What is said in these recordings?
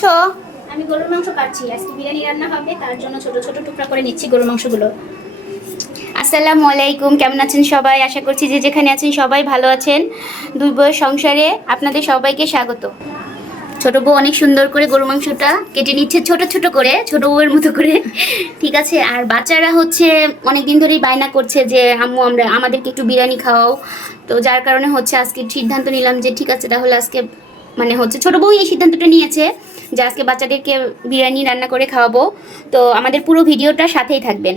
করছো? আমি গরুর মাংস কাটছি, আজকে বিরিয়ানি রান্না হবে, তার জন্য ছোট ছোট টুকরা করে নিচ্ছি গরুর মাংসগুলো। আসসালামু আলাইকুম, কেমন আছেন সবাই? আশা করছি যে যেখানে আছেন সবাই ভালো আছেন। দুই বউয়ের সংসারে আপনাদের সবাইকে স্বাগত। ছোট বউ অনেক সুন্দর করে গরু মাংসটা কেটে নিচ্ছে, ছোট ছোট করে, ছোট বউয়ের মতো করে, ঠিক আছে। আর বাচ্চারা হচ্ছে অনেকদিন ধরেই বায়না করছে যে আম্মু আমাদেরকে একটু বিরিয়ানি খাওয়াও। তো যার কারণে হচ্ছে আজকে সিদ্ধান্ত নিলাম যে ঠিক আছে তাহলে আজকে মানে হচ্ছে ছোট বউ এই সিদ্ধান্তটা নিয়েছে যে আজকে বাচ্চাদেরকে বিরিয়ানি রান্না করে খাওয়াবো। তো আমাদের পুরো ভিডিওটা সাথেই থাকবেন,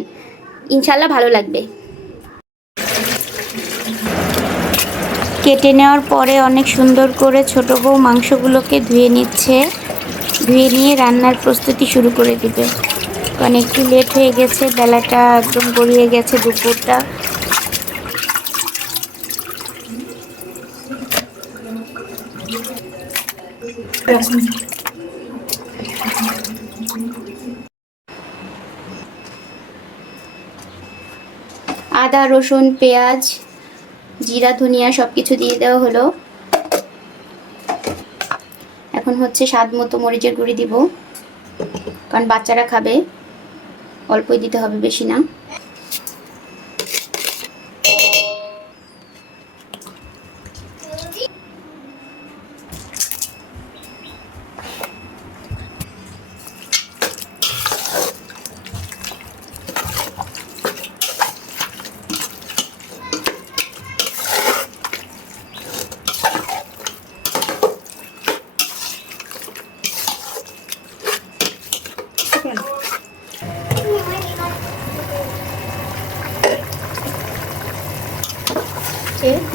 ইনশাল্লাহ ভালো লাগবে। কেটে নেওয়ার পরে অনেক সুন্দর করে ছোট বউ মাংসগুলোকে ধুয়ে নিচ্ছে, ধুয়ে নিয়ে রান্নার প্রস্তুতি শুরু করে দিবে। কারণ একটু লেট হয়ে গেছে, বেলাটা একদম গড়িয়ে গেছে, দুপুরটা। আদা রসুন পেঁয়াজ জিরা ধনিয়া সব কিছু দিয়ে দেওয়া হলো। এখন হচ্ছে স্বাদ মতো মরিচের গুঁড়ি দিব, কারণ বাচ্চারা খাবে, অল্পই দিতে হবে, বেশি না।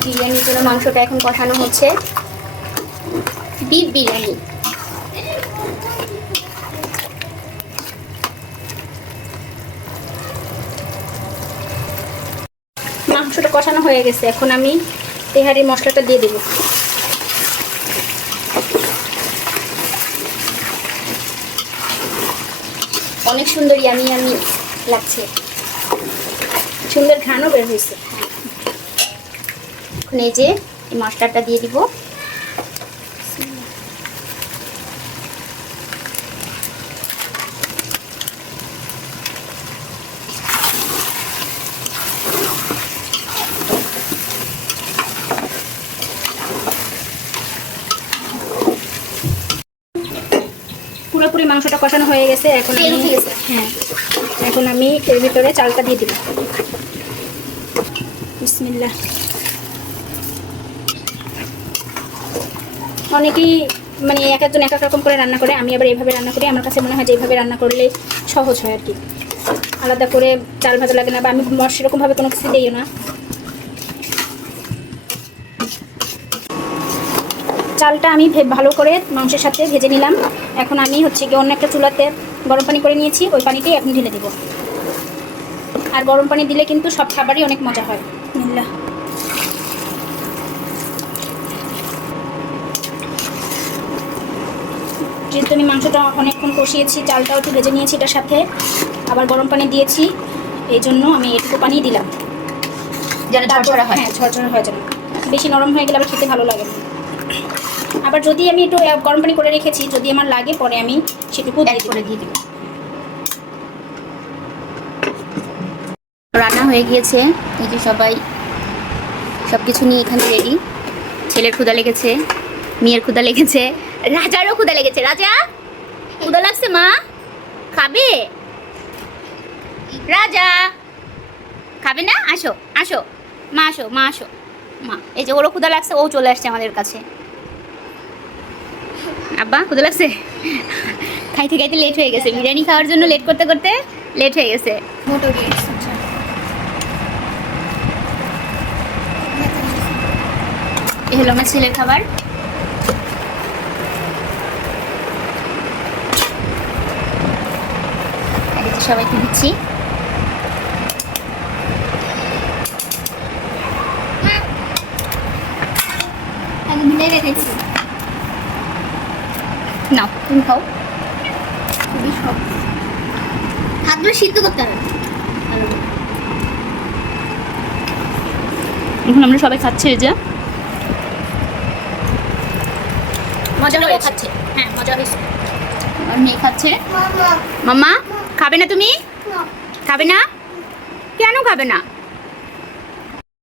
বিরিয়ানির জন্য মাংসটা এখন কষানো হচ্ছে, বিফ বিরিয়ানি। মাংসটা কষানো হয়ে গেছে, এখন আমি তেহারি মশলাটা দিয়ে দেব। অনেক সুন্দর ইয়ামি ইয়ামি লাগছে, সুন্দর ঘ্রাণও বের হয়েছে। এখন এই যে এই মশলাটা দিয়ে দিব। পুরোপুরি মাংসটা কষানো হয়ে গেছে, এখন এখন আমি এর ভিতরে চালটা দিয়ে দিব। বিসমিল্লাহ। অনেকেই মানে এক একজন এক এক রকম করে রান্না করে, আমি আবার এইভাবে রান্না করি। আমার কাছে মনে হয় যে এইভাবে রান্না করলে সহজ হয় আর কি, আলাদা করে চাল ভাজা লাগে না, বা আমি সেরকমভাবে কোনো কিছু দিইও না। চালটা আমি ভালো করে মাংসের সাথে ভেজে নিলাম। এখন আমি হচ্ছে গিয়ে অন্য একটা চুলাতে গরম পানি করে নিয়েছি, ওই পানিটাই এখন ঢেলে দেব। আর গরম পানি দিলে কিন্তু সব খাবারই অনেক মজা হয়। বিসমিল্লাহ। যেহেতু আমি মাংসটা অনেকক্ষণ কষিয়েছি, চালটাও একটু ভেজে নিয়েছি, এটার সাথে আবার গরম পানি দিয়েছি, এই জন্য আমি এটুকু পানি দিলাম, যেন ঝরঝরা হয়। হ্যাঁ, ঝরঝরা হয়ে যাবে। বেশি নরম হয়ে গেলে আবার খেতে ভালো লাগে না। আবার যদি আমি একটু গরম পানি করে রেখেছি, যদি আমার লাগে পরে আমি সেটুকু করে দিয়ে দিব। রান্না হয়ে গিয়েছে, এই যে সবাই সব কিছু নিয়ে এখানে রেডি। ছেলের ক্ষুধা লেগেছে, মেয়ের ক্ষুধা লেগেছে, রাজারও ক্ষুধা লেগেছে। রাজা, ক্ষুধা লাগছে মা? খাবে? রাজা খাবে না? আসো আসো মা, আসো মা, আসো মা। এই যে ওরও ক্ষুধা লাগছে, ও চলে আসছে আমাদের কাছে। আব্বা ক্ষুধা লাগছে? খাইতে খাইতে লেট হয়ে গেছে, বিরিয়ানি খাওয়ার জন্য লেট করতে করতে লেট হয়ে গেছে। এ হলো আমার ছেলের খাবার। সবাইকে দিচ্ছি। নাও তুমি খাও। হাতগুলো সিদ্ধ করতে হবে। এখন আমরা সবাই খাচ্ছি, এই যে মজা খাচ্ছে। হ্যাঁ, মজা হয়েছে। আর মেয়ে খাচ্ছে। মাম্মা খাবে না তুমি? খাবে না? কেন খাবে না?